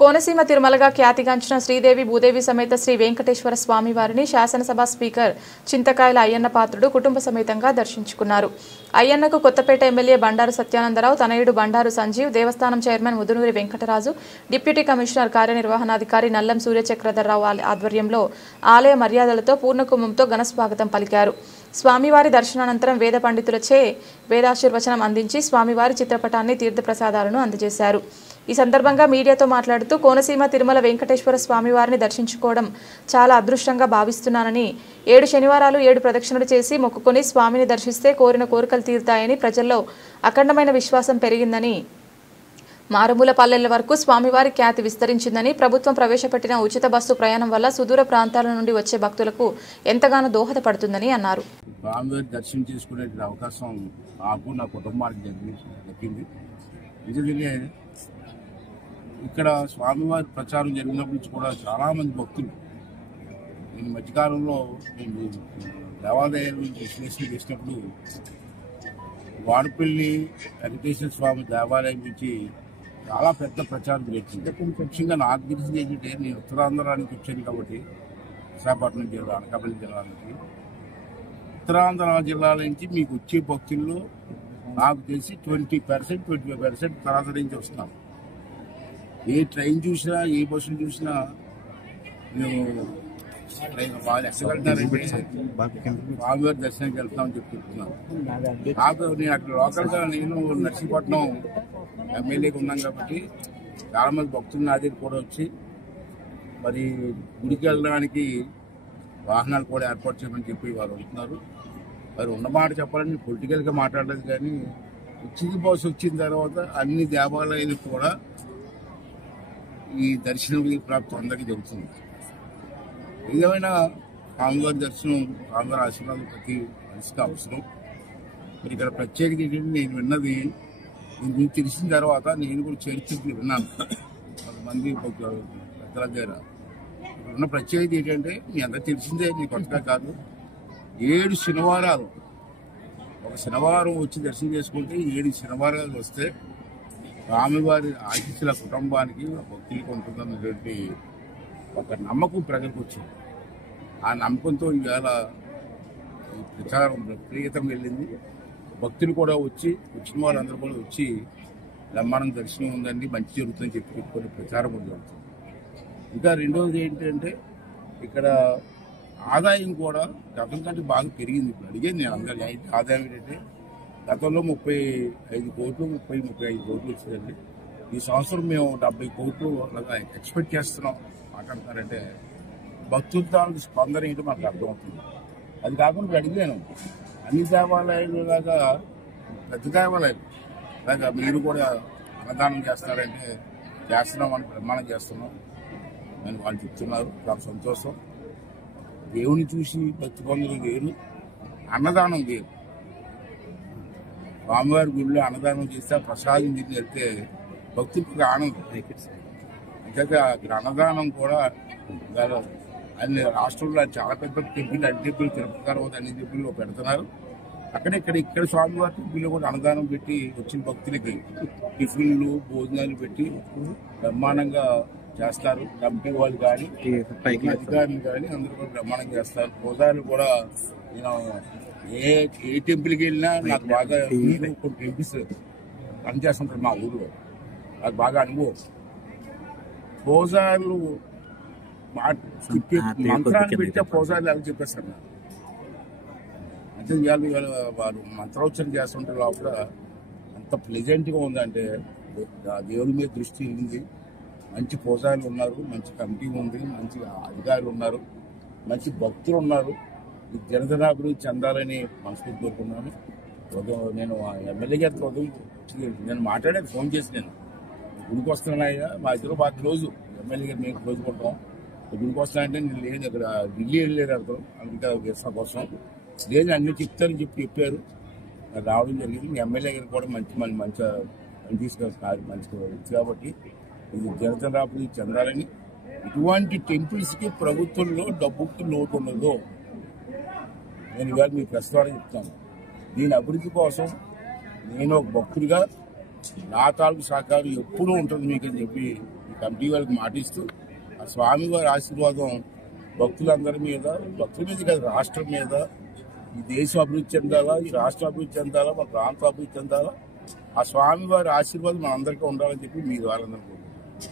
కోనసీమ తిరుమలగా ఖ్యాతిగాంచిన శ్రీదేవి భూదేవి సమేత శ్రీ వెంకటేశ్వర స్వామి వారిని శాసనసభ స్పీకర్ చింతకాయల అయ్యన్న పాత్రుడు కుటుంబ సమేతంగా దర్శించుకున్నారు. అయ్యన్నకు కొత్తపేట ఎమ్మెల్యే బండారు సత్యానందరావు, తనయుడు బండారు సంజీవ్, దేవస్థానం chairman Mudunuri Venkataraju, deputy commissioner కార్యనిర్వహణాధికారి నల్లం సూర్యచక్రధర్రావు ఆధ్వర్యంలో ఆలయ మర్యాదలతో పూర్ణకుంభంతో ఘన స్వాగతం పలికారు. స్వామివారి దర్శనానంతరం వేద పండితులచే వేదాశీర్వచనం అందించి స్వామివారి చిత్రపటాన్ని తీర్థప్రసాదాలను అందజేశారు. ఈ సందర్భంగా మీడియాతో మాట్లాడుతూ కోనసీమ తిరుమల వెంకటేశ్వర స్వామివారిని దర్శించుకోవడం చాలా అదృష్టంగా భావిస్తున్నానని, 7 శనివారాలు 7 ప్రదక్షిణలు చేసి మొక్కుకొని స్వామిని దర్శిస్తే కోరిన కోరికలు తీరుతాయని, ప్రజల్లో అఖండమైన విశ్వాసం పెరిగిందని, మారుమూల పల్లెల వరకు స్వామివారి ఖ్యాతి విస్తరించిందని, ప్రభుత్వం ప్రవేశపెట్టిన ఉచిత బస్సు ప్రయాణం వల్ల సుదూర ప్రాంతాల నుండి వచ్చే భక్తులకు ఎంతగానో దోహదపడుతుందని అన్నారు. స్వామివారి దర్శనం చేసుకునే అవకాశం నాకు, నా కుటుంబానికి దక్కింది. నిజంగానే ఇక్కడ స్వామివారి ప్రచారం జరిగినప్పటి నుంచి కూడా చాలామంది భక్తులు నేను మధ్యకాలంలో నేను దేవాలయాల నుంచి విశ్లేషణ చేసినప్పుడు వాడపల్లి వెంకటేశ్వర స్వామి దేవాలయం నుంచి చాలా పెద్ద ప్రచారం జరిగింది. ముఖ్యంగా నాకు తెలిసింది ఏంటంటే, నేను ఉత్తరాంధ్ర నుంచి వచ్చాను కాబట్టి విశాఖపట్నం జిల్లా, అనకాపల్లి జిల్లా నుంచి, ఉత్తరాంధ్ర జిల్లాల నుంచి మీకు వచ్చే భక్తుల్లో నాకు తెలిసి 20%, 25% ఉత్తరాంధ్ర నుంచి వస్తున్నాను. ఏ ట్రైన్ చూసినా, ఏ బస్సులు చూసినా మేము వాళ్ళు ఎక్కగలుగుతారంటే స్వామివారి దర్శనానికి వెళ్తామని చెప్తున్నాను. నాకు నేను అక్కడ లోకల్గా నేను నర్సీపట్నం ఎమ్మెల్యేగా ఉన్నాం కాబట్టి చాలామంది భక్తులు నా దగ్గర కూడా వచ్చి మరి గుడికి వెళ్ళడానికి వాహనాలు కూడా ఏర్పాటు చేయమని చెప్పి వారు అడుగుతున్నారు. మరి ఉన్నమాట చెప్పాలని పొలిటికల్గా మాట్లాడలేదు, కానీ ఉచిత బస్సు వచ్చిన తర్వాత అన్ని దేవాలయాలకు కూడా ఈ దర్శనం ప్రాప్తి అందరికీ జరుగుతుంది. ఏదేమైనా స్వామివారి దర్శనం, స్వామివారి ఆశీర్వాదం ప్రతి మనిషికి అవసరం. మరి ఇక్కడ ప్రత్యేకత ఏంటంటే, నేను విన్నది దీని గురించి తెలిసిన తర్వాత నేను కూడా చరిత్రలు విన్నాను కొంతమంది పెద్దల దగ్గర. ఇక్కడ ఉన్న ప్రత్యేకత ఏంటంటే, మీ అందరూ తెలిసిందే, మీ కొత్తగా కాదు, 7 శనివారాలు, ఒక శనివారం వచ్చి దర్శనం చేసుకుంటే 7 శనివారాలు వస్తే స్వామివారి ఆశీస్సుల కుటుంబానికి, భక్తులకు ఉంటుందన్నటువంటి ఒక నమ్మకం ప్రజలకు వచ్చింది. ఆ నమ్మకంతో ఈవేళ ఈ ప్రచారం విపరీతం వెళ్ళింది. భక్తులు కూడా వచ్చిన వాళ్ళందరూ కూడా వచ్చి బ్రహ్మాండం దర్శనం ఉందండి, మంచి జరుగుతుందని చెప్పి పెట్టుకొని ప్రచారం కూడా జరుగుతుంది. ఇంకా రెండవది ఏంటంటే, ఇక్కడ ఆదాయం కూడా గతం కంటే బాగా పెరిగింది. ఇప్పుడు అడిగేది నేను అందరూ ఆదాయం ఏంటంటే, గతంలో 35 కోట్లు 35 కోట్లు వచ్చిందండి. ఈ సంవత్సరం మేము 70 కోట్లు అలాగా ఎక్స్పెక్ట్ చేస్తున్నాం. మాట్లాడతారంటే భక్తుల తాలూకు స్పందన ఏంటో మనకు అర్థమవుతుంది. అది కాకుండా అడిగాను, అన్ని దేవాలయాలు లాగా పెద్ద దేవాలయాలు అలాగా మీరు కూడా అన్నదానం చేస్తారంటే చేస్తున్నాం అని ప్రమాణం చేస్తున్నాం అని వాళ్ళు చెప్తున్నారు. చాలా సంతోషం. దేవుని చూసి భక్తి పొందడం వేరు, అన్నదానం వేరు. స్వామివారి గుడిలో అన్నదానం చేస్తే ప్రసాదం తిని వెళ్తే భక్తులకు ఆనందం. అంతేగా ఇక్కడ అన్నదానం కూడా అన్ని రాష్ట్రంలో చాలా పెద్ద టెంపుల్, అన్ని టెంపుల్, తిరుపతి తర్వాత అన్ని టెంపుల్లో పెడుతున్నారు. ఇక్కడ స్వామివారి టెంపుల్లో కూడా అన్నదానం పెట్టి వచ్చిన భక్తులకి టిఫిన్లు, భోజనాలు పెట్టి బ్రహ్మాండంగా చేస్తారు. కమిటీ వాళ్ళు కానీ, అధికారులు కానీ అందరూ కూడా బ్రహ్మాండంగా చేస్తారు. పూజారులు కూడా నేను ఏ టెంపుల్కి వెళ్ళినా నాకు బాగా కొన్ని టెంపుల్స్ పనిచేస్తుంటారు మా ఊళ్ళో, నాకు బాగా అనుభవం. పూజారులు మంత్రాలు పెడితే పూజారులు ఎలా చెప్పేస్తారు. అంటే ఇవాళ వారు మంత్రోచ్చరణ చేస్తుంటే లోపల అంత ప్లెజెంట్గా ఉందంటే దేవుడి మీద దృష్టి ఉంది. మంచి పూజారులు ఉన్నారు, మంచి కమిటీ ఉంది, మంచి అధికారులు ఉన్నారు, మంచి భక్తులు ఉన్నారు. ఈ జనధనాభివృద్ధి చెందాలని మనస్ఫూర్తి కోరుకున్నాను. నేను ఎమ్మెల్యే గారితో నేను మాట్లాడాను, ఫోన్ చేసి నేను గుడికి వస్తున్నాయ్యా, మా ఇద్దరు బాగా క్లోజు, ఎమ్మెల్యే గారు మేము క్లోజ్ కొడతాం, గుడికి వస్తానంటే నేను లేదు, ఇక్కడ ఢిల్లీ వెళ్ళారు అర్థం అమెరికా దర్శనం కోసం, లేదు అన్ని చెప్తారని చెప్పారు. రావడం జరిగింది. ఎమ్మెల్యే గారు కూడా మంచిగా తీసుకెళ్తారు, మంచిగా వచ్చి కాబట్టి ఇది జనధనాభివృద్ధి చెందాలని. ఇటువంటి టెంపుల్స్కి ప్రభుత్వంలో డబ్బుకి లోటు ఉండదు. నేను ఇవాళ మీకు ప్రస్తుతం చెప్తాను. దీని అభివృద్ధి కోసం నేను ఒక భక్తుడిగా నా తాలూకు సహకారం ఎప్పుడూ ఉంటుంది మీకు అని చెప్పి కమిటీ వారికి మాటిస్తూ ఆ స్వామివారి ఆశీర్వాదం భక్తులందరి మీద, భక్తుల మీద కాదు రాష్ట్రం మీద, ఈ దేశం అభివృద్ధి చెందాలా, ఈ రాష్ట్రం అభివృద్ధి చెందాలా, మన ప్రాంతం అభివృద్ధి చెందాలా, ఆ స్వామివారి ఆశీర్వాదం మనందరికీ ఉండాలని చెప్పి మీ ద్వారా